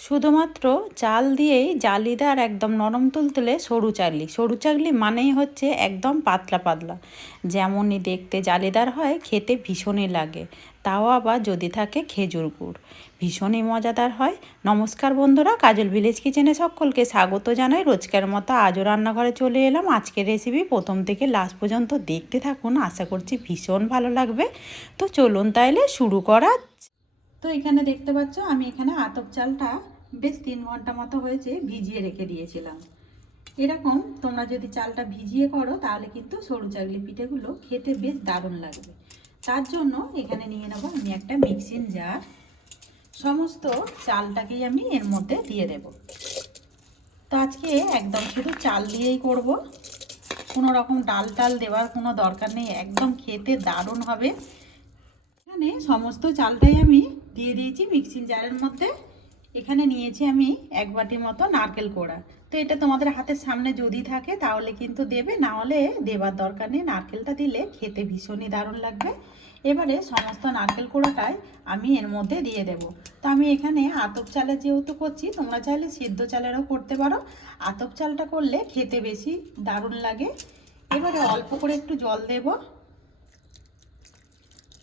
শুধুমাত্র চাল দিয়েই জালিদার একদম নরম তুলতুলে সরু চাকলি মানেই হচ্ছে একদম পাতলা পাতলা। যেমনই দেখতে জালিদার হয়, খেতে ভীষণই লাগে, তাও আবার যদি থাকে খেজুর গুড়, ভীষণই মজাদার হয়। নমস্কার বন্ধুরা, কাজল ভিলেজ কিচেনে সকলকে স্বাগত জানাই। রোজকার মতো আজও রান্নাঘরে চলে এলাম। আজকের রেসিপি প্রথম থেকে লাস্ট পর্যন্ত দেখতে থাকুন, আশা করছি ভীষণ ভালো লাগবে। তো চলুন তাইলে শুরু করা। তো এখানে দেখতে পাচ্ছ, আমি এখানে আতপ চালটা বেশ 3 ঘন্টা মতো হয়েছে ভিজিয়ে রেখে দিয়েছিলাম। এরকম তোমরা যদি চালটা ভিজিয়ে করো তাহলে কিন্তু সরু চাকলি পিঠেগুলো খেতে বেশ দারুণ লাগবে। তার জন্য এখানে নিয়ে নেব আমি একটা মিক্সিং জার। সমস্ত চালটাকেই আমি এর মধ্যে দিয়ে দেব। তো আজকে একদম শুধু চাল দিয়েই করব, কোনো রকম ডাল টাল দেওয়ার কোনো দরকার নেই, একদম খেতে দারুণ হবে। এখানে সমস্ত চালটাই আমি দিয়ে দিয়েছি মিক্সিং জারের মধ্যে। এখানে নিয়েছি আমি 1 বাটি মতো নারকেল কোড়া। তো এটা তোমাদের হাতের সামনে যদি থাকে তাহলে কিন্তু দেবে, না হলে দেবার দরকার নেই। নারকেলটা দিলে খেতে ভীষণই দারুণ লাগবে। এবারে সমস্ত নারকেল কোড়াটাই আমি এর মধ্যে দিয়ে দেব। তো আমি এখানে আতপ চালের যেহেতু করছি, তোমরা চাইলে সিদ্ধ চালেরও করতে পারো। আতপ চালটা করলে খেতে বেশি দারুণ লাগে। এবারে অল্প করে একটু জল দেব,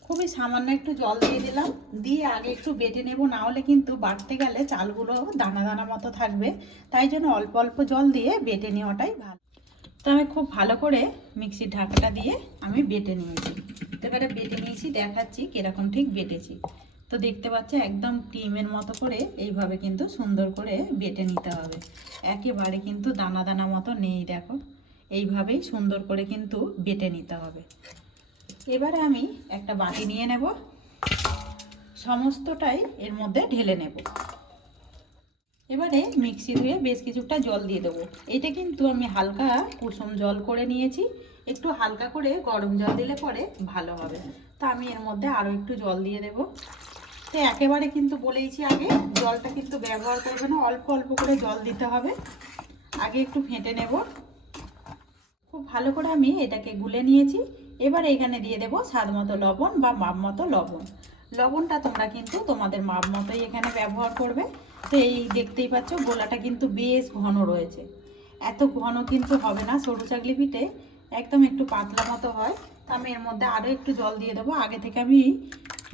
খুবই সামান্য একটু জল দিয়ে দিলাম। দিয়ে আগে একটু বেটে নেব, না হলে কিন্তু বাটতে গেলে চালগুলো দানা দানা মতো থাকবে। তাই জন্য অল্প অল্প জল দিয়ে বেটে নেওয়াটাই ভালো। তো আমি খুব ভালো করে মিক্সির ঢাকাটা দিয়ে আমি বেটে নিয়েছি। তো এবারে বেটে নিয়েছি, দেখাচ্ছি কীরকম ঠিক বেটেছি। তো দেখতে পাচ্ছ একদম ক্রিমের মতো করে এইভাবে কিন্তু সুন্দর করে বেটে নিতে হবে। একেবারে কিন্তু দানা দানা মতো নেই, দেখো এইভাবেই সুন্দর করে কিন্তু বেটে নিতে হবে। এবারে আমি একটা বাটি নিয়ে নেব, সমস্তটাই এর মধ্যে ঢেলে নেব। এবারে মিক্সি ধুয়ে বেশ কিছুটা জল দিয়ে দেবো। এটা কিন্তু আমি হালকা কুসুম জল করে নিয়েছি, একটু হালকা করে গরম জল দিলে পরে ভালো হবে। তো আমি এর মধ্যে আরও একটু জল দিয়ে দেব। তো একেবারে কিন্তু বলেইছি আগে, জলটা কিন্তু ব্যবহার করবে না, অল্প অল্প করে জল দিতে হবে। আগে একটু ফেটে নেব। খুব ভালো করে আমি এটাকে গুলে নিয়েছি। এবার এখানে দিয়ে দেব স্বাদ মতো লবণ বা মাপ মতো লবণ। লবণটা তোমরা কিন্তু তোমাদের মাপ মতোই এখানে ব্যবহার করবে। তো এই দেখতেই পাচ্ছ গোলাটা কিন্তু বেশ ঘন রয়েছে, এত ঘন কিন্তু হবে না সরু চাকলি পিঠে, একদম একটু পাতলা মতো হয়। তো আমি এর মধ্যে আরও একটু জল দিয়ে দেবো, আগে থেকে আমি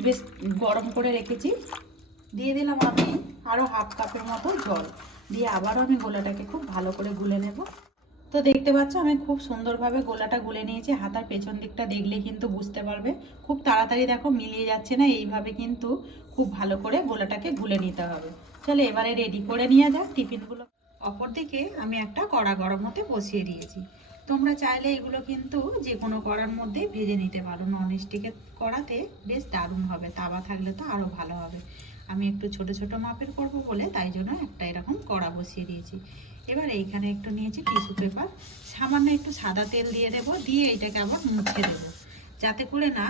বেশ গরম করে রেখেছি। দিয়ে দিলাম আমি আরও হাফ কাপের মতো জল, দিয়ে আবারও আমি গোলাটাকে খুব ভালো করে গুলে নেব। তো দেখতে পাচ্ছ আমি খুব সুন্দরভাবে গোলাটা গুলে নিয়েছি। হাতার পেছন দিকটা দেখলে কিন্তু বুঝতে পারবে, খুব তাড়াতাড়ি দেখো মিলিয়ে যাচ্ছে না, এইভাবে কিন্তু খুব ভালো করে গোলাটাকে গুলে নিতে হবে। চলো এবারে রেডি করে নিয়ে যাক টিফিনগুলো। অপরদিকে আমি একটা কড়া গরম হতে বসিয়ে দিয়েছি। তোমরা চাইলে এগুলো কিন্তু যে কোনো কড়ার মধ্যে ভেজে নিতে পারো, ননস্টিকের কড়াতে বেশ দারুণ হবে, তাওয়া থাকলে তো আরও ভালো হবে। আমি একটু ছোট ছোট মাপের করব বলে তাই জন্য একটা এরকম কড়া বসিয়ে দিয়েছি। এবার এইখানে একটু নিয়েছি টিস্যু পেপার, সামান্য একটু সাদা তেল দিয়ে দেব, দিয়ে এইটাকে আবার মুছে দেব যাতে করে না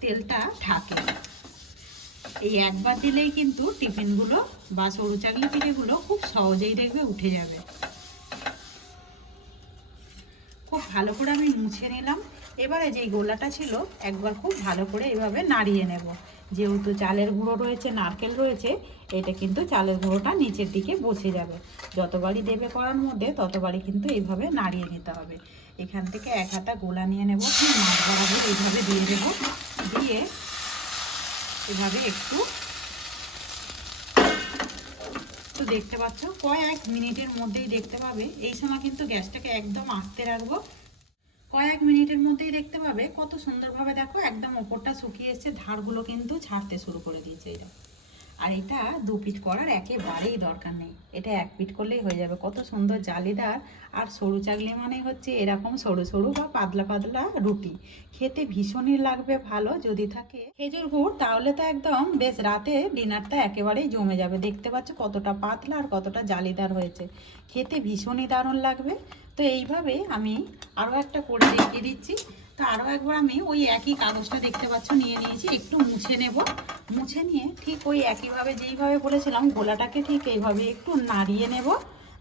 তেলটা ঢাকে। এই একবার দিলেই কিন্তু টিফিনগুলো বা সরু চাকলি পিঠেগুলো খুব সহজেই দেখবে উঠে যাবে। খুব ভালো করে আমি মুছে নিলাম। এবারে যেই গোলাটা ছিল একবার খুব ভালো করে এইভাবে নাড়িয়ে নেব। যেহেতু চালের গুঁড়ো রয়েছে, নারকেল রয়েছে, এটা কিন্তু চালের গুঁড়োটা নিচের দিকে বসে যাবে। যতবারই দেবে করার মধ্যে ততবারই কিন্তু এইভাবে নাড়িয়ে নিতে হবে। এখান থেকে এক হাতা গোলা নিয়ে নেব, মাছ বরাবর এইভাবে দিয়ে দেবো, দিয়ে এভাবে একটু, তো দেখতে পাচ্ছ কয়েক মিনিটের মধ্যেই দেখতে পাবে। এই সময় কিন্তু গ্যাসটাকে একদম আস্তে রাখবো। কয়েক মিনিটের মধ্যেই দেখতে পাবে কত সুন্দরভাবে দেখো একদম ওপরটা শুকিয়ে এসছে, ধারগুলো কিন্তু ছাড়তে শুরু করে দিয়েছে এটা। আর এটা 2 পিঠ করার একেবারেই দরকার নেই, এটা 1 পিঠ করলেই হয়ে যাবে। কত সুন্দর জালিদার। আর সরু চাকলি মানে হচ্ছে এরকম সরু সরু বা পাতলা পাতলা রুটি, খেতে ভীষণই লাগবে ভালো। যদি থাকে খেজুর গুড় তাহলে তো একদম বেশ রাতে ডিনারটা একেবারেই জমে যাবে। দেখতে পাচ্ছ কতটা পাতলা আর কতটা জালিদার হয়েছে, খেতে ভীষণই দারুণ লাগবে। তো এইভাবে আমি আরও একটা করে দেখিয়ে দিচ্ছি। তো আরও একবার আমি ওই একই কাগজটা দেখতে পাচ্ছ নিয়ে নিয়েছি, একটু মুছে নেব। মুছে নিয়ে ঠিক ওই একইভাবে যেইভাবে বলেছিলাম গোলাটাকে ঠিক এইভাবে একটু নাড়িয়ে নেব।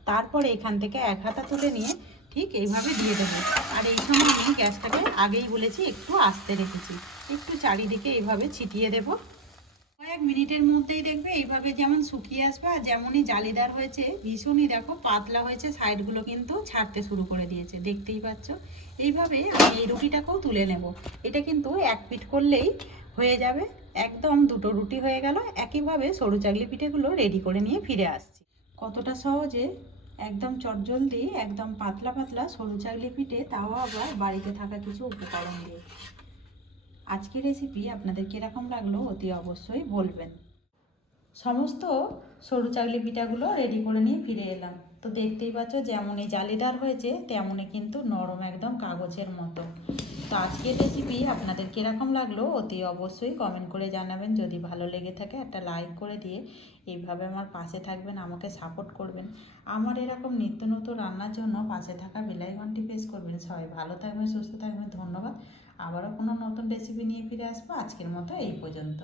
তারপরে এখান থেকে এক হাতা তুলে নিয়ে ঠিক এইভাবে দিয়ে দেবো। আর এই সময় আমি গ্যাসটাকে আগেই বলেছি একটু আস্তে রেখেছি, একটু চারিদিকে এইভাবে ছিটিয়ে দেব। মিনিটের মধ্যেই দেখবে এইভাবে যেমন শুকিয়ে আসবে, আর যেমনই জালিদার হয়েছে ভীষণই দেখো পাতলা হয়েছে, সাইডগুলো কিন্তু ছাড়তে শুরু করে দিয়েছে, দেখতেই পাচ্ছ। এইভাবে আমি এই রুটিটাকেও তুলে নেব। এটা কিন্তু এক পিঠ করলেই হয়ে যাবে, একদম দুটো রুটি হয়ে গেল। একইভাবে সরু চাকলি পিঠেগুলো রেডি করে নিয়ে ফিরে আসছি। কতটা সহজে একদম চটজলদি একদম পাতলা পাতলা সরু চাকলি পিঠে, তাও আবার বাড়িতে থাকা কিছু উপকরণ দিয়ে। আজকের রেসিপি আপনাদের কীরকম লাগলো অতি অবশ্যই বলবেন। সমস্ত সরু চাকলি পিঠাগুলো রেডি করে নিয়ে ফিরে এলাম। তো দেখতেই পাচ্ছ যেমনই জালিদার হয়েছে তেমনই কিন্তু নরম একদম কাগজের মতো। তো আজকের রেসিপি আপনাদের কীরকম লাগলো অতি অবশ্যই কমেন্ট করে জানাবেন। যদি ভালো লেগে থাকে একটা লাইক করে দিয়ে এইভাবে আমার পাশে থাকবেন, আমাকে সাপোর্ট করবেন। আমার এরকম নিত্য নতুন রান্নার জন্য পাশে থাকা বেল আইকনটি প্রেস করবেন। সবাই ভালো থাকবেন, সুস্থ থাকবেন। ধন্যবাদ। আবারও কোনো নতুন রেসিপি নিয়ে ফিরে আসবো। আজকের মতো এই পর্যন্ত।